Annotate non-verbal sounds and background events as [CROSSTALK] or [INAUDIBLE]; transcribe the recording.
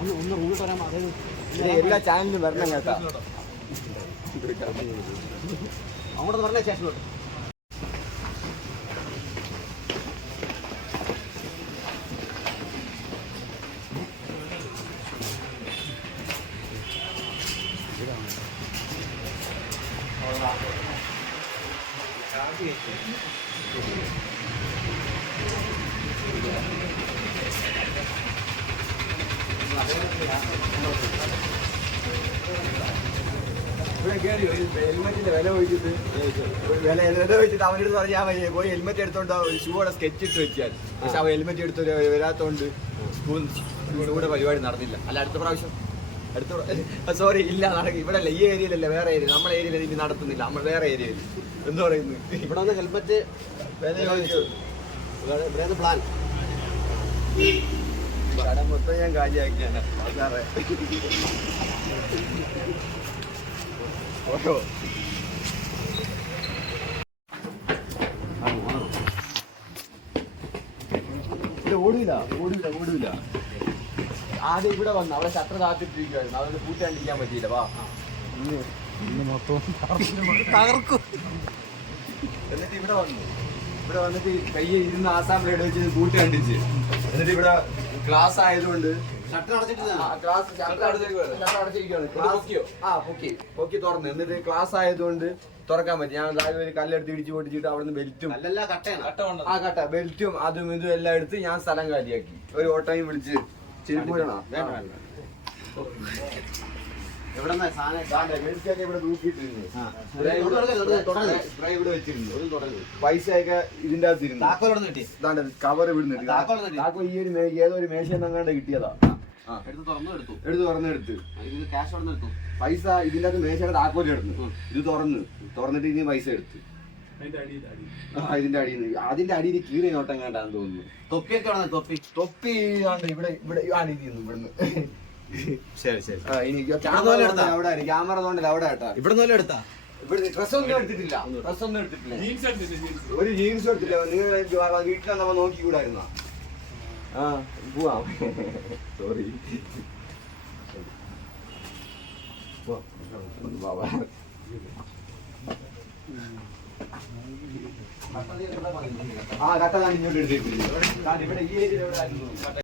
ഒന്ന് ഒന്ന് റൂൾ വരാൻ അതായത് എല്ലാ ചാനലിലും വരണം കേട്ടോ. അങ്ങോട്ട് പറഞ്ഞ ശേഷം Thank ഒരു ഹെൽമെറ്റിന്റെ വില ചോദിച്ചിട്ട് വില വില ചോദിച്ചിട്ട് അടുത്ത് പറഞ്ഞാൽ മതി പോയി ഹെൽമെറ്റ് എടുത്തോണ്ട് ഷൂടെ സ്കെച്ച് ഇട്ട് വെച്ചാൽ അവൻ ഹെൽമെറ്റ് എടുത്ത് വരാത്തോണ്ട് സ്കൂൾ കൂടെ പരിപാടി നടന്നില്ല അല്ല അടുത്ത പ്രാവശ്യം അടുത്ത സോറി ഇല്ല നടക്കും ഇവിടെ അല്ല ഈ ഏരിയയിലല്ല വേറെ ഏരിയ നമ്മുടെ ഏരിയയിൽ ഇനി നടത്തുന്നില്ല നമ്മൾ വേറെ ഏരിയയിൽ എന്ത് പറയുന്നു ഇവിടെ വന്ന് ഹെൽമെറ്റ് വില ചോദിച്ചു ഇവിടെ പ്ലാൻ കട മൊത്തം ഞാൻ കാര്യമാക്കിയാണ് സാറേ ഓട്ടോ ഓടില്ല ഓടില്ല ഓടില്ല ആദ്യം ഇവിടെ വന്ന് അവിടെ ഷട്ടർ കാത്തിട്ടിരിക്കുവായിരുന്നു അതുകൊണ്ട് പൂട്ടാണ്ടിരിക്കാൻ പറ്റിയില്ല വാ തകർക്കും എന്നിട്ട് ഇവിടെ വന്നു ഇവിടെ വന്നിട്ട് കയ്യെ ഇരുന്ന് ആസാം ബ്ലേഡ് വെച്ച് കൂട്ടി കണ്ടിച്ച് എന്നിട്ട് ഇവിടെ ക്ലാസ് ആയതുകൊണ്ട് ഷട്ടർ തുറന്ന്. എന്നിട്ട് ക്ലാസ് ആയതുകൊണ്ട് തുറക്കാൻ പറ്റി. ഞാൻ ആദ്യം ഒരു കല്ലെടുത്ത് ഇടിച്ച് പൊട്ടിച്ചിട്ട് അവിടുന്ന് ബെൽറ്റും അല്ലല്ല കട്ടയാണ്. ആ കട്ട. ബെൽറ്റും അതും ഇതും എല്ലാം എടുത്ത് ഞാൻ സ്ഥലം കാലിയാക്കി. ഒരു ഓട്ടോയും വിളിച്ച്. ചെരുപ്പ് പൈസയൊക്കെ ഇതിന്റെ കവർ ഇവിടുന്ന് താക്കോൽ ഈ ഒരു ഏതോ ഒരു മേശ എന്നെങ്ങാണ്ട് കിട്ടിയതാ. എടുത്ത് തുറന്നു എടുത്തു. തുറന്നെടുത്ത്. ക്യാഷ് പൈസ ഇതിന്റെ അകത്ത് മേശയുടെ താക്കോൽ എടുത്തു ഇത് തുറന്ന്. തുറന്നിട്ട് ഇനി പൈസ എടുത്തു. ആ ഇതിന്റെ അടിയിൽ നിന്ന്. അതിന്റെ അടിയിൽ കീറി നോട്ടം കണ്ടാന്ന് തോന്നുന്നു. തൊപ്പിയൊക്കെ തൊപ്പി. തൊപ്പി ഇവിടെ ഇവിടെ ആ രീതിന്ന് ഇവിടുന്ന്. [LAUGHS] ശരി ശരി ഇനി ക്യാമറ? അവിടെ ക്യാമറ തോണ്ടല്ല അവിടെ കേട്ടോ. ഇവിടെ നിന്ന് എടുത്താ? ഡ്രസ് ഒന്നും എടുത്തിട്ടില്ല. ഡ്രസ് ഒന്നും എടുത്തിട്ടില്ല. ഒരു ജീൻസ് എടുത്തില്ല നിങ്ങൾ വീട്ടിൽ നമ്മ നോക്കിക്കൂടായിരുന്നോ ആ പോവാം. സോറി ആ കട്ട ഞാൻ ഇങ്ങോട്ട് എടുത്തിട്ടില്ല. ഇവിടെ ഈ കട്ട